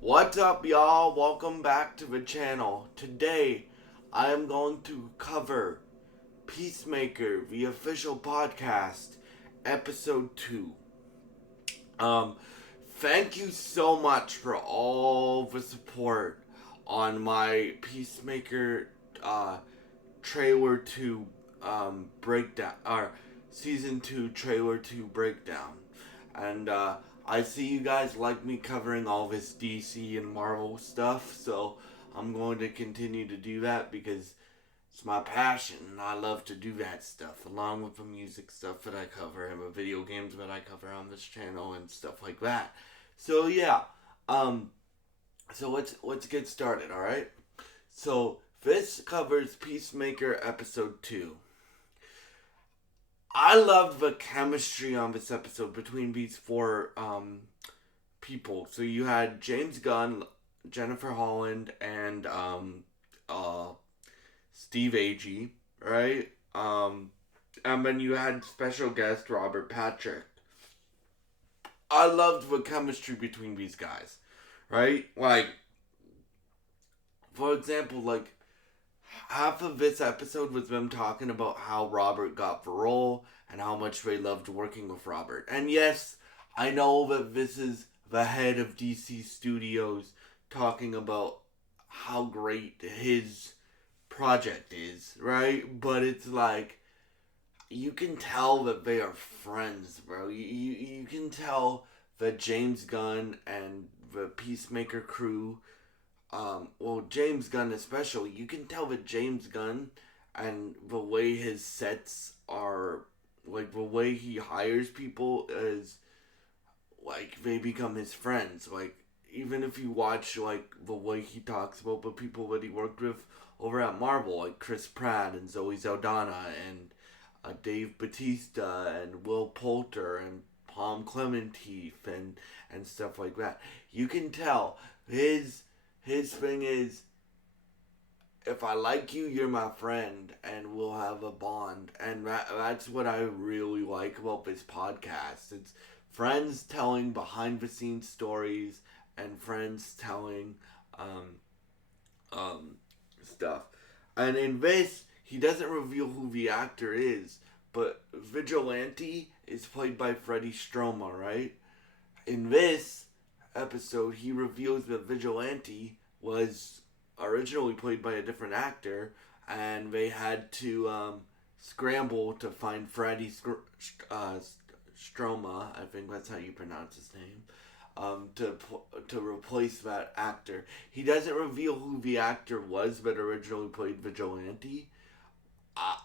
What's up, y'all? Welcome back to the channel. Today, I am going to cover Peacemaker, the official podcast, episode 2. Um, Thank you so much for all the support on my Peacemaker uh, trailer 2 breakdown, or season 2 trailer 2 breakdown. And I see you guys like me covering all this DC and Marvel stuff, so I'm going to continue to do that because it's my passion and I love to do that stuff, along with the music stuff that I cover and the video games that I cover on this channel and stuff like that. So yeah, um, so let's get started, all right? So this covers Peacemaker episode 2. I loved the chemistry on this episode between these four people. So you had James Gunn, Jennifer Holland, and uh, Steve Agee, right? And then you had special guest Robert Patrick. I loved the chemistry between these guys, right? Like, for example, like half of this episode was them talking about how Robert got the role and how much they loved working with Robert. And yes, I know that this is the head of DC Studios talking about how great his project is, right? But it's like you can tell that they are friends, bro. You can tell that James Gunn and the Peacemaker crew, well, James Gunn especially, you can tell that James Gunn and the way his sets are, like the way he hires people is like they become his friends. Like even if you watch like the way he talks about the people that he worked with over at Marvel, like Chris Pratt and Zoe Saldana and Dave Batista and Will Poulter and Palm Clementeef and stuff like that. You can tell his thing is, if I like you, you're my friend, and we'll have a bond. And that's what I really like about this podcast. It's friends telling behind the scenes stories and friends telling um, um, stuff. And in this, he doesn't reveal who the actor is, but Vigilante is played by Freddie Stroma, right? In this episode, he reveals that Vigilante was originally played by a different actor, and they had to scramble to find Stroma. I think that's how you pronounce his name. To replace that actor. He doesn't reveal who the actor was that originally played Vigilante.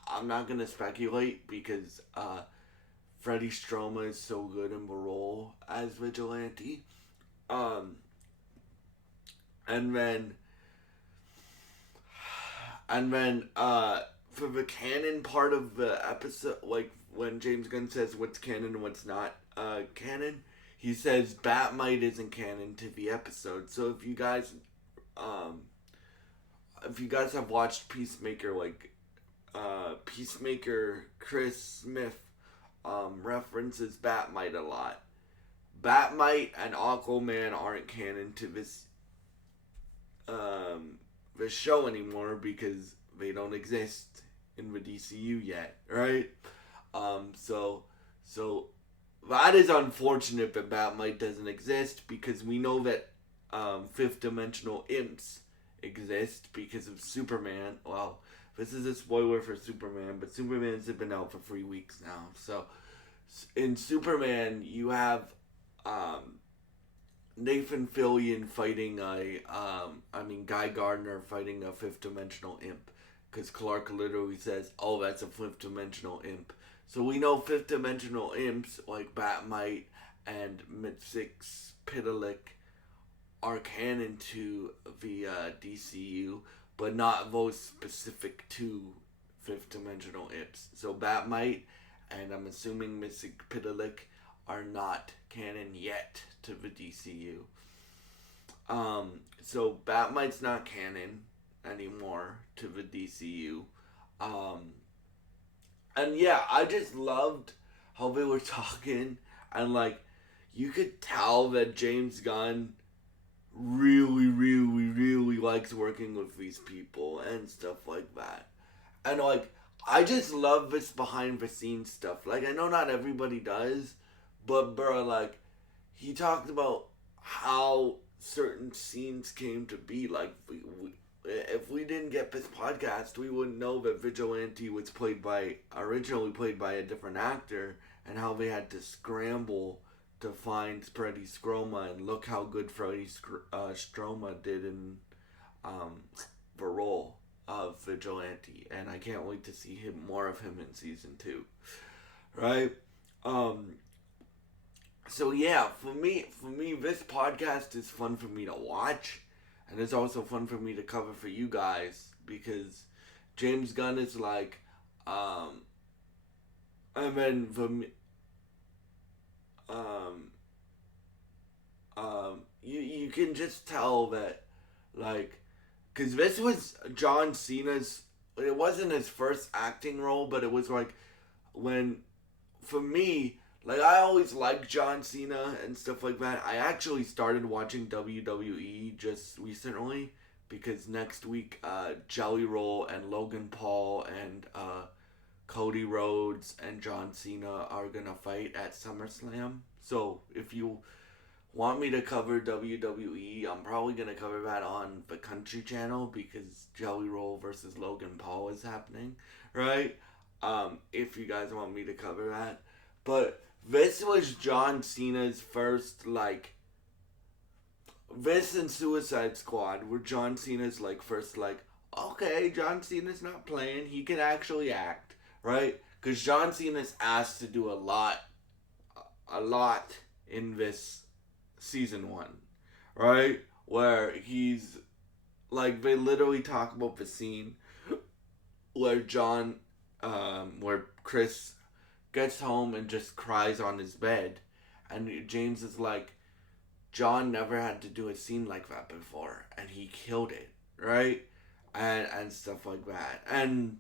I'm not gonna speculate because Freddie Stroma is so good in the role as Vigilante. Um, and then for the canon part of the episode, like when James Gunn says what's canon and what's not canon, he says Batmite isn't canon to the episode. So um, if you guys have watched Peacemaker, like Peacemaker Chris Smith references Batmite a lot. Batmite and Aquaman aren't canon to this show anymore because they don't exist in the DCU yet, right? So so that is unfortunate that Batmite doesn't exist because we know that fifth dimensional imps exist because of Superman. Well, this is a spoiler for Superman, but Superman's been out for 3 weeks now. So in Superman, you have um, Nathan Fillion fighting Guy Gardner fighting a fifth dimensional imp. Because Clark literally says, oh, that's a fifth dimensional imp. So we know fifth dimensional imps like Batmite and Mxyzptlk are canon to the DCU, but not those specific to fifth dimensional imps. So Batmite and I'm assuming Mxyzptlk are not canon yet to the DCU. So Batmite's not canon anymore to the DCU. Um, and yeah, I just loved how they were talking, and like you could tell that James Gunn really, really, really likes working with these people and stuff like that. And like, I just love this behind the scenes stuff. Like, I know not everybody does, but bro, like, he talked about how certain scenes came to be. Like, if we didn't get this podcast, we wouldn't know that Vigilante was originally played by a different actor, and how they had to scramble to find Freddie Stroma, and look how good Freddie Stroma did in um, the role of Vigilante, and I can't wait to see more of him in season 2, right? Um, so yeah, for me, this podcast is fun for me to watch, and it's also fun for me to cover for you guys because James Gunn is like, um, and then um, you can just tell that, like, because this was John Cena's. It wasn't his first acting role, but it was like when, for me, like, I always liked John Cena and stuff like that. I actually started watching WWE just recently because next week, Jelly Roll and Logan Paul and Cody Rhodes and John Cena are gonna fight at SummerSlam. So if you want me to cover WWE, I'm probably gonna cover that on the Country Channel because Jelly Roll versus Logan Paul is happening, right? If you guys want me to cover that, but this was John Cena's first, like, this and Suicide Squad were John Cena's, like, first, like, okay, John Cena's not playing, he can actually act, right? Because John Cena's asked to do a lot in this season 1, right? Where he's, like, they literally talk about the scene where where Chris gets home and just cries on his bed. And James is like, John never had to do a scene like that before, and he killed it, right? And stuff like that. And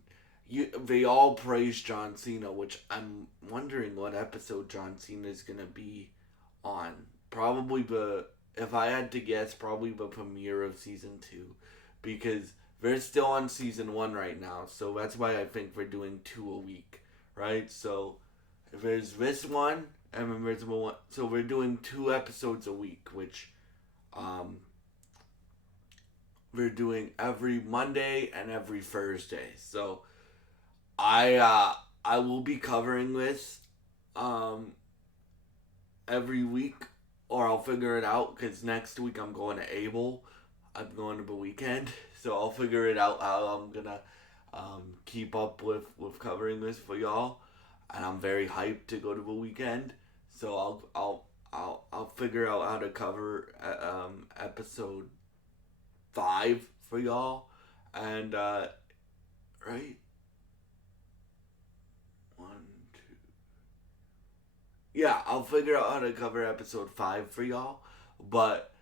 they all praise John Cena, which I'm wondering what episode John Cena is gonna be on. Probably if I had to guess, probably the premiere of season 2, because they're still on season 1 right now. So that's why I think we're doing 2 a week, right? So there's this one, and then there's one. So we're doing 2 episodes a week, which um, we're doing every Monday and every Thursday. So I will be covering this um, every week, or I'll figure it out because next week I'm going to Able. I'm going to the weekend, so I'll figure it out how I'm gonna keep up with covering this for y'all, and I'm very hyped to go to the weekend. So I'll figure out how to cover episode 5 for y'all, and right, 1, 2. Yeah, I'll figure out how to cover episode 5 for y'all, but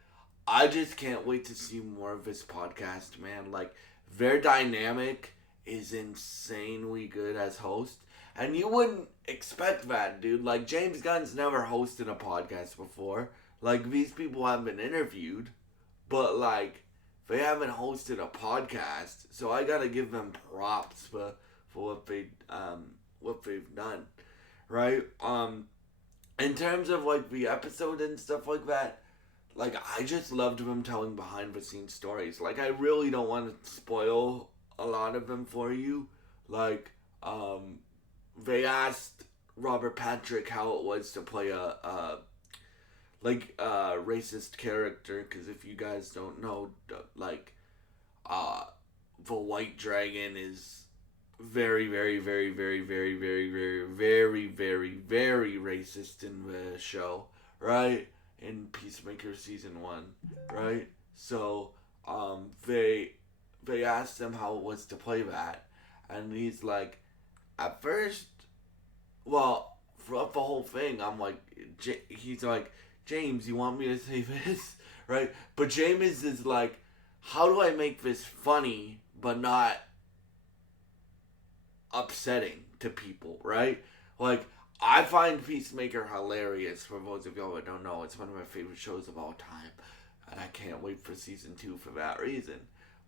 I just can't wait to see more of this podcast, man. Like, their dynamic is insanely good as host. And you wouldn't expect that, dude. Like, James Gunn's never hosted a podcast before. Like, these people have been interviewed, but, like, they haven't hosted a podcast. So I gotta give them props for what they've done, right? In terms of, like, the episode and stuff like that, like, I just loved them telling behind the scenes stories. Like, I really don't want to spoil a lot of them for you. Like, they asked Robert Patrick how it was to play a racist character, because if you guys don't know, like, uh, the White Dragon is very, very, very, very, very, very, very, very, very, very racist in the show, right? In Peacemaker season 1, right? So, they asked him how it was to play that, and he's like, at first, well, throughout the whole thing, I'm like, he's like, James, you want me to say this, right? But James is like, how do I make this funny but not upsetting to people, right? Like, I find Peacemaker hilarious. For those of y'all that don't know, it's one of my favorite shows of all time. and I can't wait for season 2 for that reason.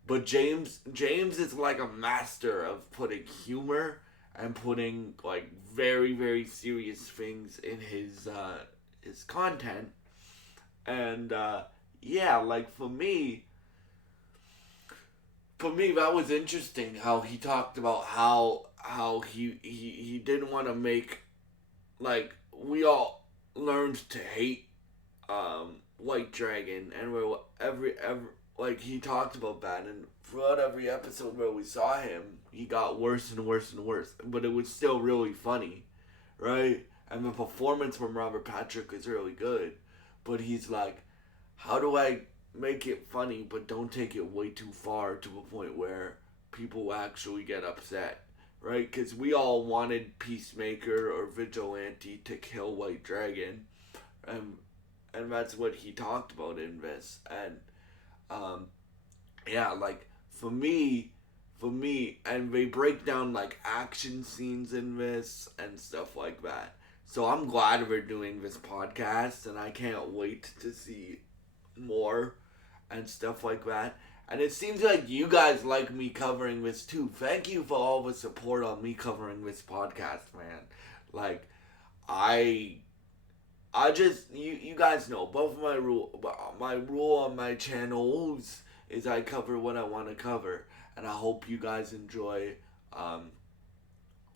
But James is like a master of putting humor and putting like very very serious things in his content. And yeah, like for me that was interesting how he talked about how he didn't want to make, like, we all learned to hate White Dragon, and we're every like he talked about that, and throughout every episode where we saw him, he got worse and worse and worse, but it was still really funny, right? And the performance from Robert Patrick is really good, but he's like, how do I make it funny but don't take it way too far to a point where people actually get upset, right? Because we all wanted Peacemaker or Vigilante to kill White Dragon, and that's what he talked about in this. And um, yeah, like for me, and they break down like action scenes in this and stuff like that. So I'm glad we're doing this podcast, and I can't wait to see more and stuff like that. And it seems like you guys like me covering this too. Thank you for all the support on me covering this podcast, man. Like, I just, you guys know both of my rule on my channels is I cover what I want to cover, and I hope you guys enjoy um,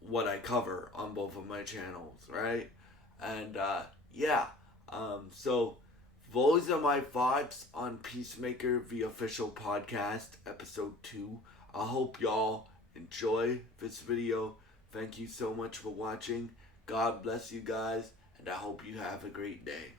what I cover on both of my channels, right? And yeah, so those are my thoughts on Peacemaker, the official podcast, episode 2. I hope y'all enjoy this video. Thank you so much for watching. God bless you guys, and I hope you have a great day.